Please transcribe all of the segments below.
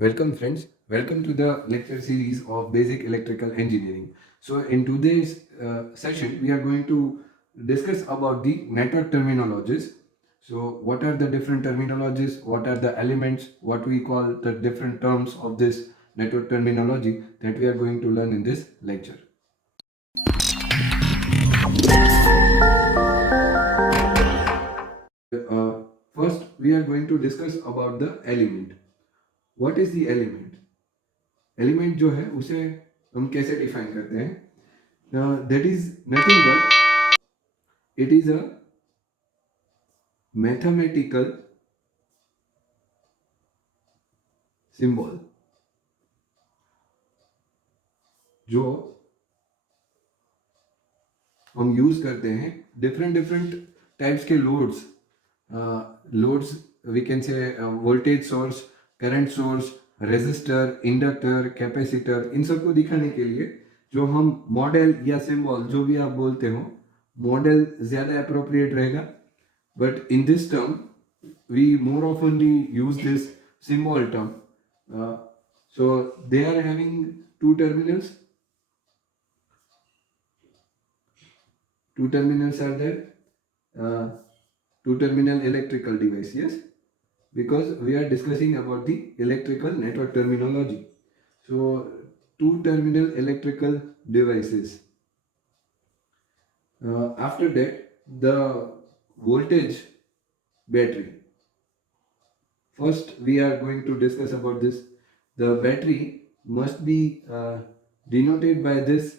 Welcome friends, welcome to the lecture series of Basic Electrical Engineering. So in today's session we are going to discuss about the network terminologies. So what are the different terminologies, what are the elements, what we call the different terms of this network terminology that we are going to learn in this lecture. First we are going to discuss about the element. What is the element? Element जो है उसे हम कैसे define करते हैं? That is nothing but it is a mathematical symbol जो हम use करते हैं डिफरेंट डिफरेंट टाइप्स के loads we can say voltage source, current source, resistor, inductor, capacitor, इन सबको दिखाने के लिए जो हम मॉडल या सिंबल जो भी आप बोलते हो, मॉडल ज़्यादा अप्रोप्रिएट रहेगा. But in this term, we more oftenly use this symbol term. Uh, so they are having two terminals. Two terminals are there. Uh, Two terminal electrical device. Yes, because we are discussing about the electrical network terminology. So two terminal electrical devices. After that, the voltage battery. First, we are going to discuss about this. The battery must be denoted by this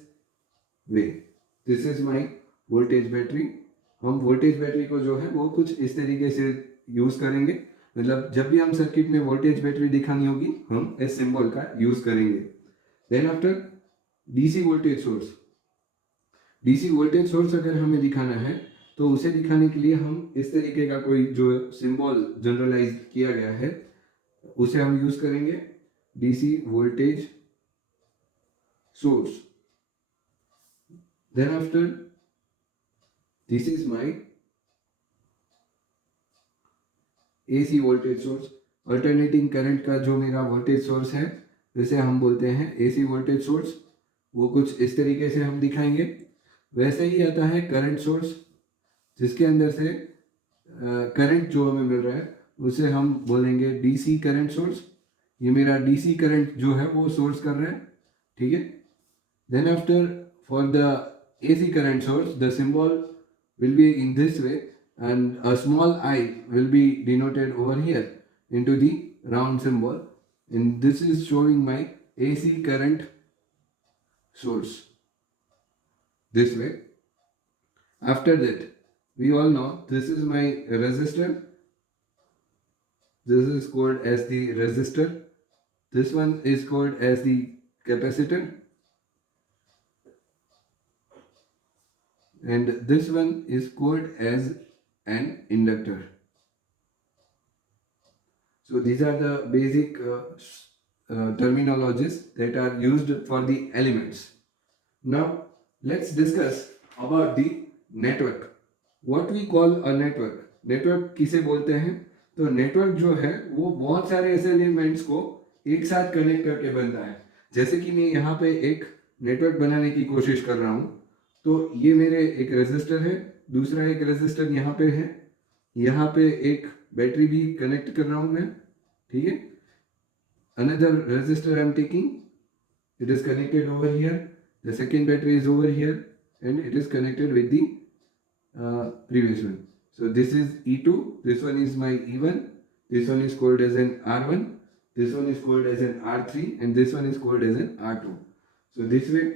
way. This is my voltage battery. हम voltage battery को जो है वो कुछ इस तरीके से use करेंगे. मतलब जब भी हम सर्किट में वोल्टेज बैटरी दिखानी होगी हम इस सिंबल का यूज करेंगे. Then after DC voltage source. DC voltage source अगर हमें दिखाना है तो उसे दिखाने के लिए हम इस तरीके का कोई जो सिंबल जनरलाइज किया गया है उसे हम यूज करेंगे. DC voltage source. Then after this is my AC voltage source. Alternating current का जो मेरा वोल्टेज सोर्स है जिसे हम बोलते हैं एसी वोल्टेज सोर्स, वो कुछ इस तरीके से हम दिखाएंगे. वैसे ही आता है करंट सोर्स जिसके अंदर से करंट जो हमें मिल रहा है उसे हम बोलेंगे डीसी करंट सोर्स. ये मेरा डीसी करंट जो है वो सोर्स कर रहा है. ठीक है. Then after for the AC current source the symbol will be in this way and a small I will be denoted over here into the round symbol, and this is showing my AC current source this way. After that, we all know this is my resistor. This is called as the resistor. This one is called as the capacitor, and this one is called as an inductor. So these are the basic terminologies that are used for the elements. Now let's discuss about the network. What we call a network. Network किसे बोलते हैं? तो network जो है वो बहुत सारे ऐसे एलिमेंट्स को एक साथ कनेक्ट करके बनता है. जैसे कि मैं यहाँ पे एक नेटवर्क बनाने की कोशिश कर रहा हूँ. तो ये मेरे एक रेजिस्टर है, दूसरा एक रेजिस्टर यहाँ पे है, यहाँ पे एक बैटरी भी कनेक्ट कर रहा हूँ मैं. ठीक है. Another resistor I'm taking, it is connected over here. The second battery is over here and it is connected with the previous one. So this is E2, this one is my E1, this one is called as an R1, this one is called as an R3 and this one is called as an R2. So this way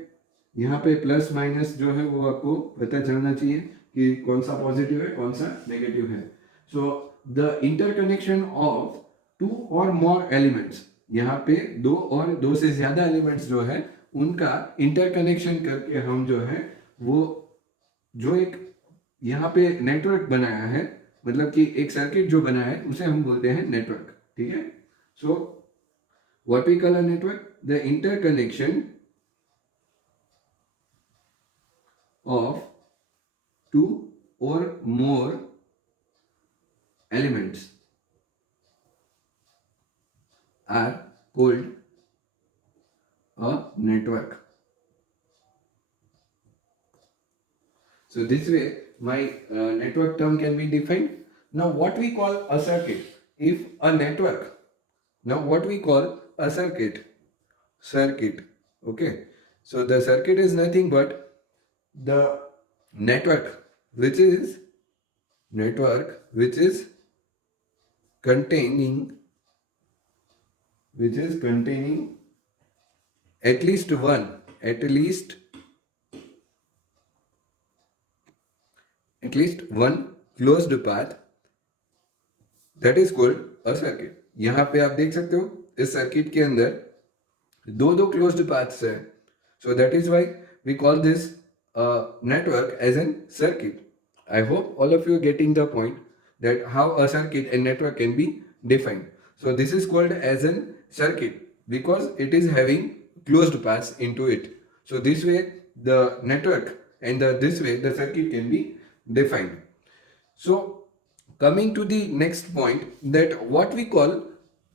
यहाँ पे plus minus जो है वो आपको पता चलना चाहिए कि कौन सा पॉजिटिव है कौन सा नेगेटिव है. So the interconnection of two or more elements. यहाँ पे दो और दो से ज्यादा एलिमेंट्स जो है उनका इंटरकनेक्शन करके हम जो है वो जो एक यहाँ पे नेटवर्क बनाया है, मतलब कि एक सर्किट जो बनाया है उसे हम बोलते हैं नेटवर्क. ठीक है. So what we call a network? The interconnection of two or more elements are called a network. So this way my network term can be defined. Now what we call a circuit? If a network, now what we call a circuit, okay. So the circuit is nothing but the network which is containing at least one closed path, that is called a circuit. यहाँ पे आप देख सकते हो इस circuit के अंदर दो दो क्लोज्ड पाथ्स है. So that is why we call this network as a circuit. I hope all of you are getting the point that how a circuit and network can be defined. So this is called as a circuit because it is having closed paths into it. So this way the network and this way the circuit can be defined. So coming to the next point, that what we call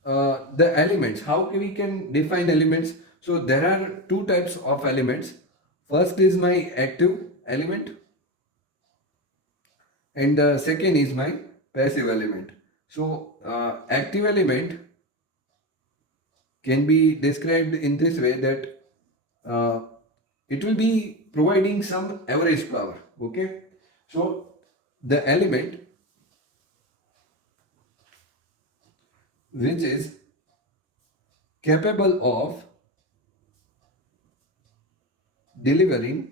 the elements, how we can define elements. So there are two types of elements. First is my active element and the second is my passive element. So active element can be described in this way that uh, it will be providing some average power, okay. So the element which is capable of delivering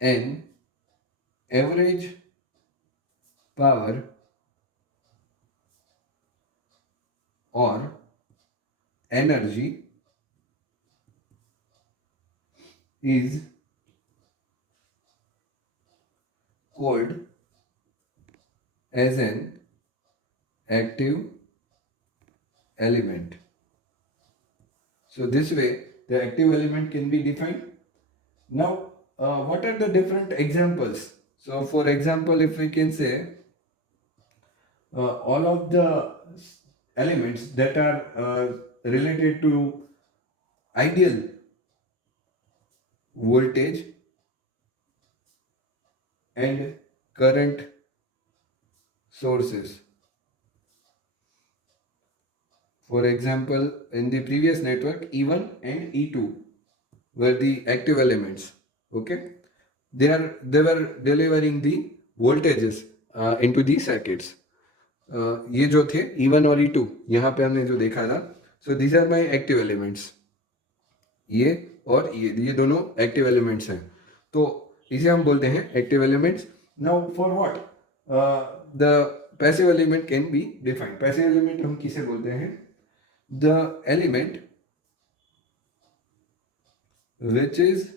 an average power or energy is called as an active element. So this way the active element can be defined. Now what are the different examples? So for example, if we can say all of the elements that are related to ideal voltage and current sources. For example, in the previous network, E1 and E2 were the active elements. Okay, they were delivering the voltages into the circuits. ये जो थे E1 और E2 यहाँ पे हमने जो देखा था. So these are my active elements. ये और ये दोनों एक्टिव एलिमेंट्स हैं. तो इसे हम बोलते हैं active elements. Now for what the passive element can be defined. Passive element हम किसे बोलते हैं? The element which is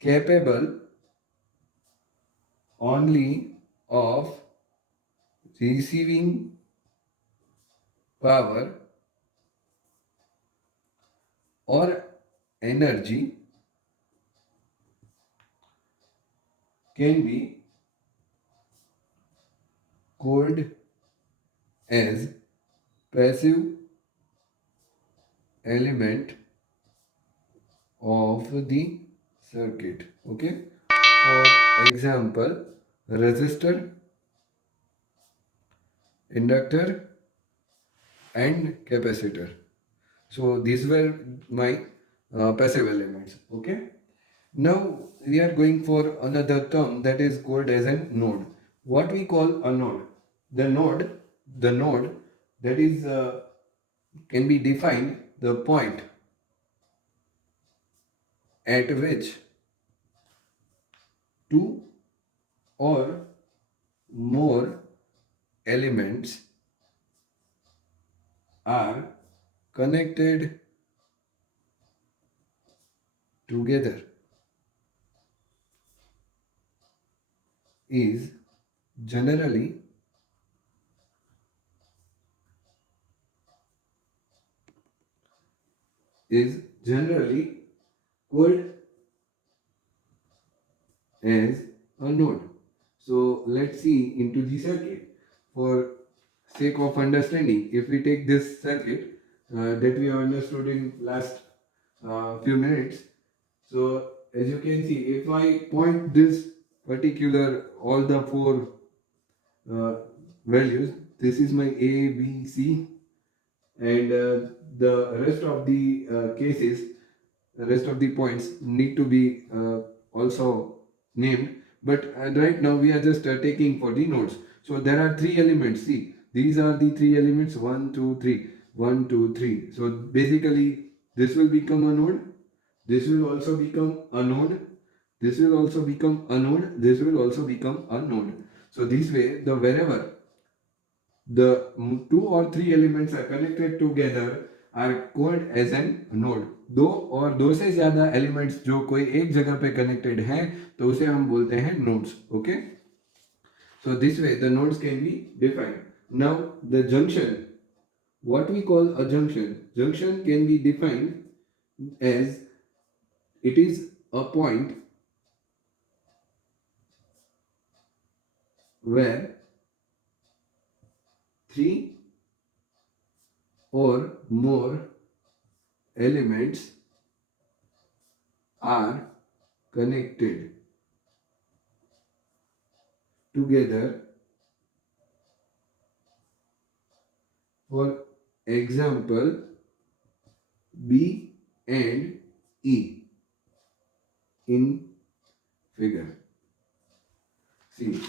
capable only of receiving power or energy can be called as passive element of the circuit. Okay, for example, resistor, inductor and capacitor. So these were my passive elements. Okay, now we are going for another term that is called as a node. What we call a node? The node that is can be defined the point at which two or more elements are connected together is generally called as a node. So let's see into the circuit. For sake of understanding, if we take this circuit that we have understood in last few minutes, so as you can see, if I point this particular all the four uh, values, this is my A, B, C, and the rest of the cases, the rest of the points need to be also named. But right now we are just taking for the nodes. So there are three elements. See, these are the three elements: 1, 2, 3. 1, 2, 3. So basically, this will become a node. This will also become a node. This will also become a node. This will also become a node. So this way, the wherever the two or three elements are connected together are called as an node. दो और दो से ज्यादा elements जो कोई एक जगह पे connected है तो उसे हम बोलते हैं nodes. Okay, so this way the nodes can be defined. Now the junction, what we call a junction can be defined as it is a point where three or more elements are connected together. For example, B and E in figure. See,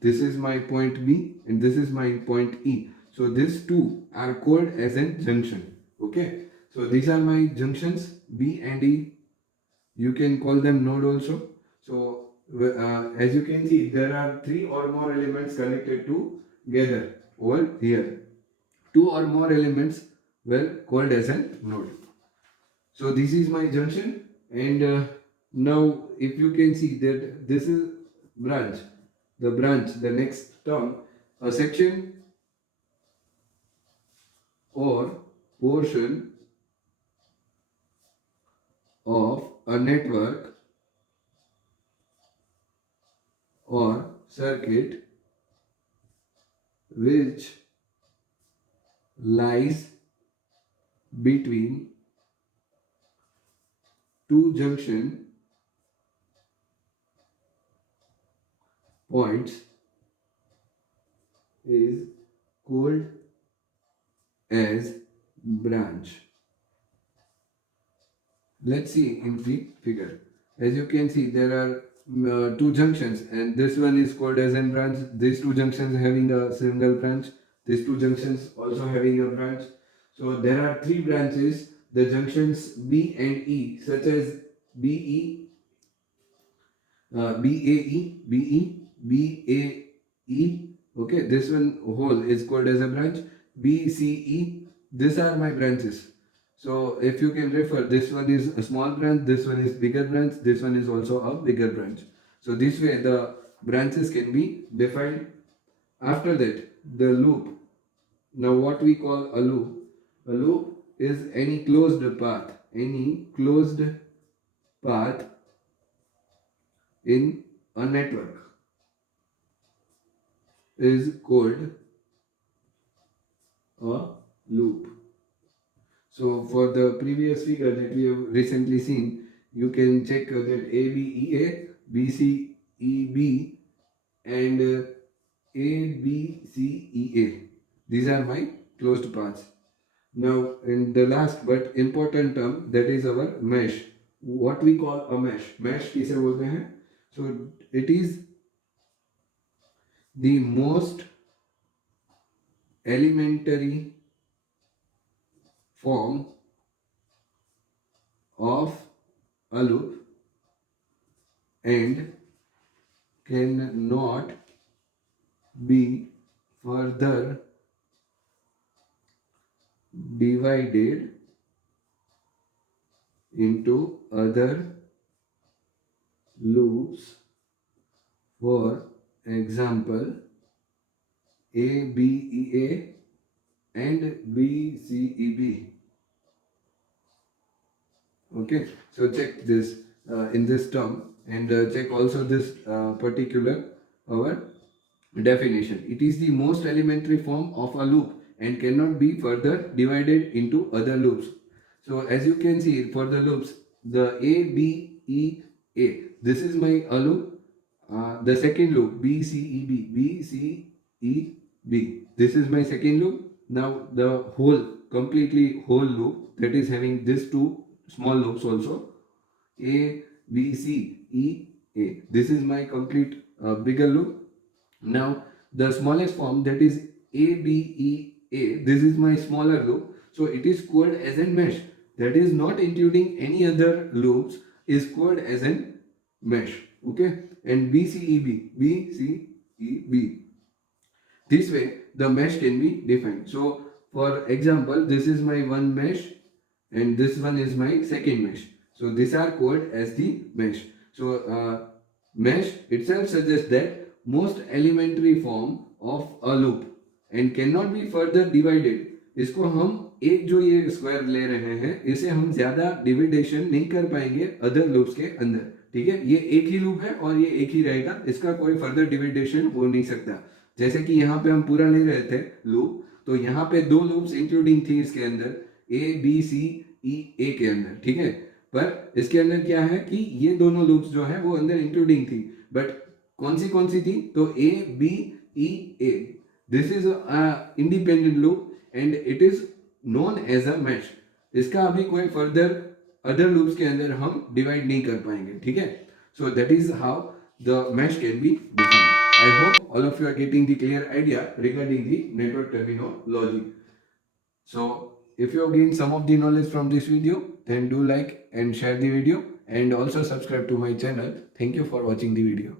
this is my point B and this is my point E. So these two are called as a junction. Okay. So these are my junctions B and E. You can call them node also. So as you can see, there are three or more elements connected together over here. Two or more elements were called as a node. So this is my junction, and now if you can see that this is branch, the next term, a section or portion of a network or circuit which lies between two junction points is called as branch. Let's see in the figure. As you can see, there are two junctions, and this one is called as a branch. These two junctions having a single branch. These two junctions also having a branch. So there are three branches. The junctions B and E, such as BE, BAE, BE, BAE. Okay, this one whole is called as a branch. BCE. These are my branches. So if you can refer, this one is a small branch, this one is bigger branch, this one is also a bigger branch. So this way the branches can be defined. After that, the loop. Now what we call a loop? A loop is any closed path. Any closed path in a network is called a loop. So for the previous figure that we have recently seen, you can check that ABEA, BCEB and ABCEA. These are my closed paths. Now in the last but important term, that is our mesh. What we call a mesh. Mesh किसे बोलते हैं? So it is the most elementary form of a loop and cannot be further divided into other loops. For example, ABEA and BCEB. Okay, so check this in this term and check also this particular our Definition: it is the most elementary form of a loop and cannot be further divided into other loops. So as you can see, for the loops, the A, B, E, A, this is my a loop. The second loop, B, C, E, B, B, C, E, B, this is my second loop. Now the whole, completely whole loop, that is having these two small loops also, A, B, C, E, A, this is my complete bigger loop. Now the smallest form, that is A, B, E, A, this is my smaller loop. So it is called as a mesh. That is not including any other loops, is called as a mesh. Okay. And B, C, E, B, B, C, E, B. This way the mesh can be defined. So for example, this is my one mesh and this one is my second mesh. So these are called as the mesh. So mesh itself suggests that most elementary form of a loop and cannot be further divided. इसको हम एक जो ये square ले रहे हैं, इसे हम ज्यादा डिविडेशन नहीं कर पाएंगे अदर लूप्स के अंदर. ठीक है, ये एक ही लूप है और ये एक ही रहेगा, इसका कोई फर्दर डिविडेशन हो नहीं सकता. जैसे कि यहाँ पे हम पूरा ले रहे थे लूप, तो यहाँ पे दो लूप्स इंक्लूडिंग थी इसके अंदर, ए बी सी ई ए के अंदर. ठीक है, पर इसके अंदर क्या है कि ये दोनों लूप्स जो है वो अंदर इंक्लूडिंग थी, बट कौन सी थी, तो A B E A, this is independent loop and it is known as a mesh. इसका अभी कोई फर्दर अदर लूप्स के अंदर हम डिवाइड नहीं कर पाएंगे. ठीक है, so that is how the mash can be defined. I hope all of you are getting the clear idea regarding the network terminology. So if you have gained some of the knowledge from this video, then do like and share the video and also subscribe to my channel. Thank you for watching the video.